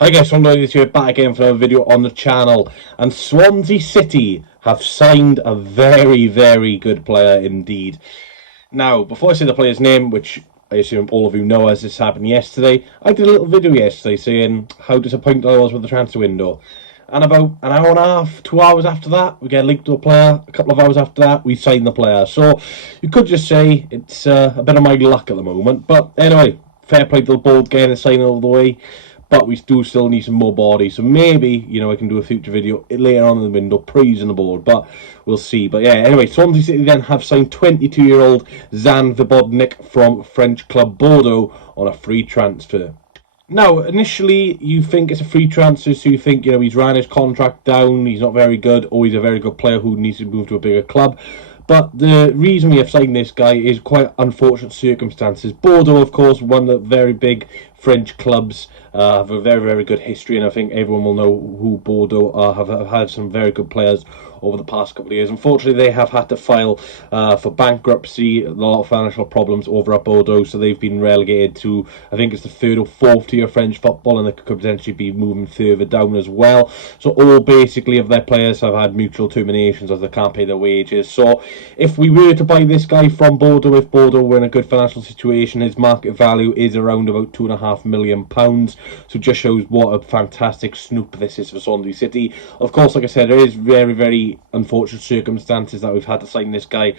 Hi guys, I'm here back again for another video on the channel, and Swansea City have signed a very good player indeed. Now, before I say the player's name, which I assume all of you know as this happened yesterday, I did a little video yesterday saying how disappointed I was with the transfer window. And about an hour and a half, 2 hours after that, we get linked to a player. A couple of hours after that, we sign the player. So, you could just say it's a bit of my luck at the moment. But anyway, fair play to the board getting a sign all the way. But we do still need some more bodies, so maybe, I can do a future video later on in the window praising the board, but we'll see. But yeah, anyway, Swansea City then have signed 22-year-old Zan Vipotnik from French club Bordeaux on a free transfer. Now, initially, you think it's a free transfer, so you think, he's ran his contract down, he's not very good, or he's a very good player who needs to move to a bigger club. But the reason we have signed this guy is quite unfortunate circumstances. Bordeaux, of course, one of the very big French clubs, have a very good history, and I think everyone will know who Bordeaux are, have had some very good players over the past couple of years. Unfortunately, they have had to file for bankruptcy, a lot of financial problems over at Bordeaux, so they've been relegated to, I think it's the third or fourth tier of French football, and they could potentially be moving further down as well. So all basically of their players have had mutual terminations as they can't pay their wages. So if we were to buy this guy from Bordeaux, if Bordeaux were in a good financial situation, his market value is around about £2.5 million. So it just shows what a fantastic snoop this is for Swansea City. Of course, like I said, there is very unfortunate circumstances that we've had to sign this guy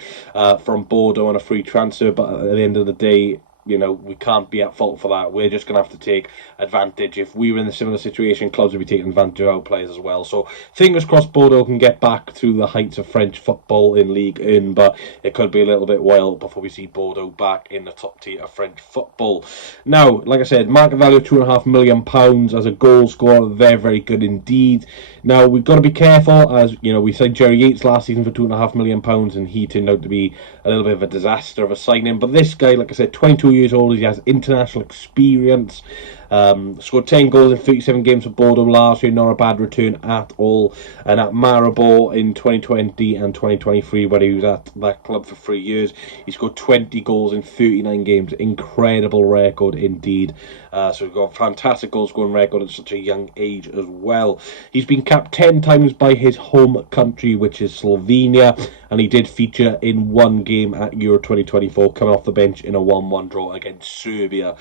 from Bordeaux on a free transfer, but at the end of the day, we can't be at fault for that. We're just going to have to take advantage. If we were in a similar situation, clubs would be taking advantage of our players as well. So fingers crossed Bordeaux can get back to the heights of French football in Ligue 1, but it could be a little bit while before we see Bordeaux back in the top tier of French football. Now, like I said, market value of £2.5 million as a goal scorer, very good indeed. Now, we've got to be careful, as we signed Jerry Yates last season for £2.5 million, and he turned out to be a little bit of a disaster of a signing. But this guy, like I said, 22 years old, he has international experience. Scored 10 goals in 37 games for Bordeaux last year, not a bad return at all. And at Maribor in 2020 and 2023, where he was at that club for 3 years, he scored 20 goals in 39 games. Incredible record indeed. So we've got a fantastic goal scoring record at such a young age as well. He's been capped 10 times by his home country, which is Slovenia, and he did feature in one game at Euro 2024, coming off the bench in a 1-1 draw against Serbia.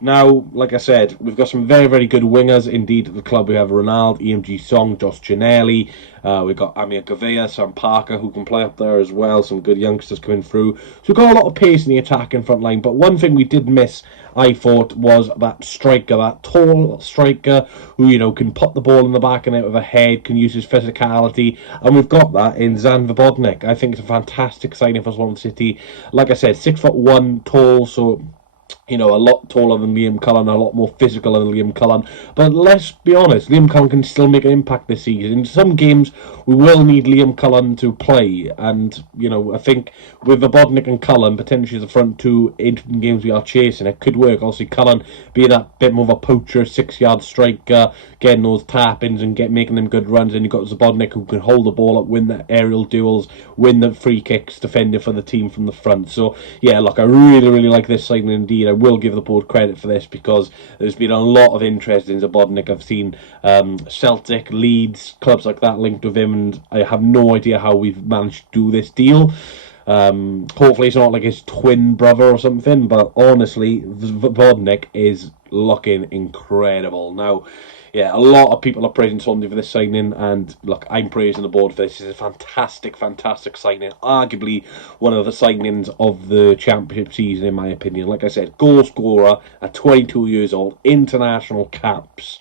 Now, like I said, we've got some very good wingers indeed at the club. We have Ronald, EMG Song, Josh Gianelli. We've got Amir Gavea, Sam Parker, who can play up there as well. Some good youngsters coming through. So we've got a lot of pace in the attacking front line. But one thing we did miss, I thought, was that striker, that tall striker who, can put the ball in the back and out with a head, can use his physicality. And we've got that in Zan Vipotnik. I think it's a fantastic signing for Swansea City. Like I said, 6'1" tall, so a lot taller than Liam Cullen, a lot more physical than Liam Cullen. But let's be honest, Liam Cullen can still make an impact this season. In some games, we will need Liam Cullen to play. And, I think with Vipotnik and Cullen, potentially the front two in games we are chasing, it could work. Obviously, Cullen being that bit more of a poacher, 6-yard striker, getting those tap-ins and making them good runs. And you've got Vipotnik who can hold the ball up, win the aerial duels, win the free kicks, defending for the team from the front. So, yeah, look, I really like this signing indeed. I will give the board credit for this because there's been a lot of interest in Vipotnik. I've seen Celtic, Leeds, clubs like that linked with him, and I have no idea how we've managed to do this deal. Hopefully it's not like his twin brother or something, but honestly, Vipotnik is looking incredible. Now, yeah, a lot of people are praising Swansea for this signing, and look, I'm praising the board for this. It's a fantastic signing. Arguably one of the signings of the championship season, in my opinion. Like I said, goal scorer at 22 years old, international caps.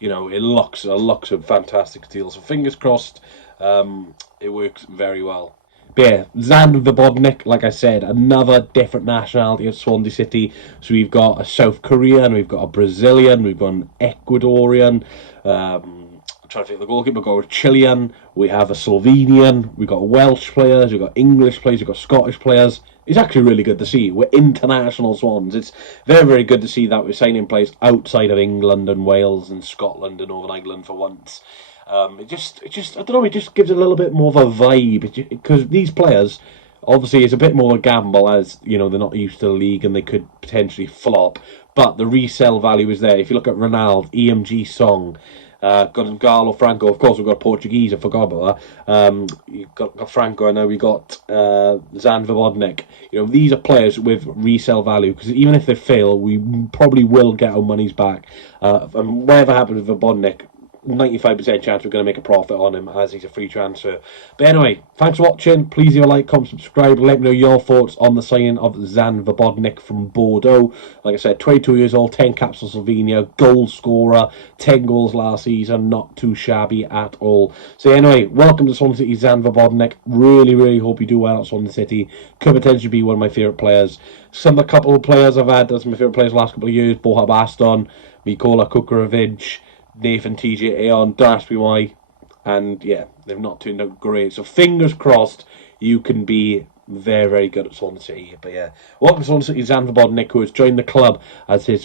It looks a fantastic deal. So fingers crossed, it works very well. But yeah, Zan Vipotnik, like I said, another different nationality at Swansea City. So we've got a South Korean, we've got a Brazilian, we've got an Ecuadorian, I'm trying to think of the goalkeeper, we've got a Chilean, we have a Slovenian, we've got Welsh players, we've got English players, we've got Scottish players. It's actually really good to see. We're international Swans. It's very good to see that we're signing players outside of England and Wales and Scotland and Northern Ireland for once. It just I don't know, it just gives a little bit more of a vibe, because these players, Obviously, it's a bit more a gamble as, you know, they're not used to the league and they could potentially flop. But the resale value is there. If you look at Ronaldo, EMG Song, Gonzalo Franco, of course we've got Portuguese, I forgot about that. You've got Franco, and now we've got Zan Vipotnik. You know, these are players with resale value, because even if they fail, we probably will get our monies back. And whatever happens with Vipotnik, 95% chance we're going to make a profit on him, as he's a free transfer. But anyway, thanks for watching. Please leave a like, comment, subscribe. Let me know your thoughts on the signing of Žan Vipotnik from Bordeaux. Like I said, 22 years old, 10 caps for Slovenia, goal scorer, 10 goals last season. Not too shabby at all. So anyway, welcome to Swansea City, Žan Vipotnik. Really hope you do well at Swansea City. Could potentially be one of my favourite players. Some of the couple of players I've had as my favourite players the last couple of years: Borja Baston, Mikola Kukarevic, Nathan TJ Aon, don't ask me why. And yeah, they've not turned out great. So fingers crossed you can be very good at Swansea City. But yeah, welcome to Swansea City, Zan Vipotnik, who has joined the club as their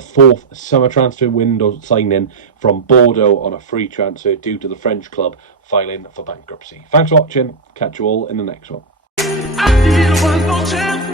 fourth summer transfer window signing from Bordeaux on a free transfer due to the French club filing for bankruptcy. Thanks for watching. Catch you all in the next one. I need one more chance.